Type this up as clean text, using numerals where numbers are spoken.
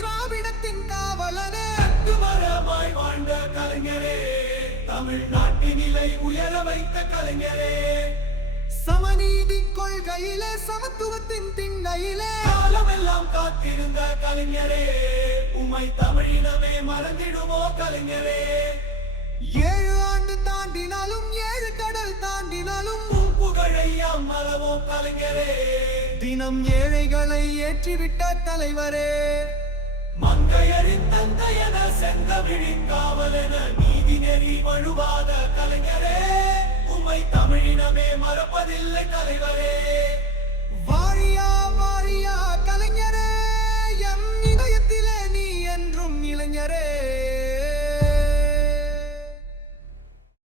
திராவிடத்தின் காவலனே, தத்துவரமாய் வாழ்ந்த கலைஞரே, தமிழ்நாட்டின் நிலை உயர வைத்த கலைஞரே, சமநீதி கொள்கையிலே சமத்துவத்தின் திண்ணையிலே காலமெல்லாம் காத்திருந்த கலைஞரே, உம்மை தமிழினமே மறந்திடுமோ கலைஞரே. 7 ஆண்டு தாண்டினாலும் 7 கடல் தாண்டினாலும் உம் புகழை அம்மளவோம் கலைஞரே. தினம் ஏழைகளை ஏற்றிவிட்ட தலைவரே, மங்கையரின் தந்தையன செந்தமிழின் காவலென நீதி நெறி வழுவாத கலைஞரே, உம்மை தமிழினமே மறப்பதில்லை தலைவரே.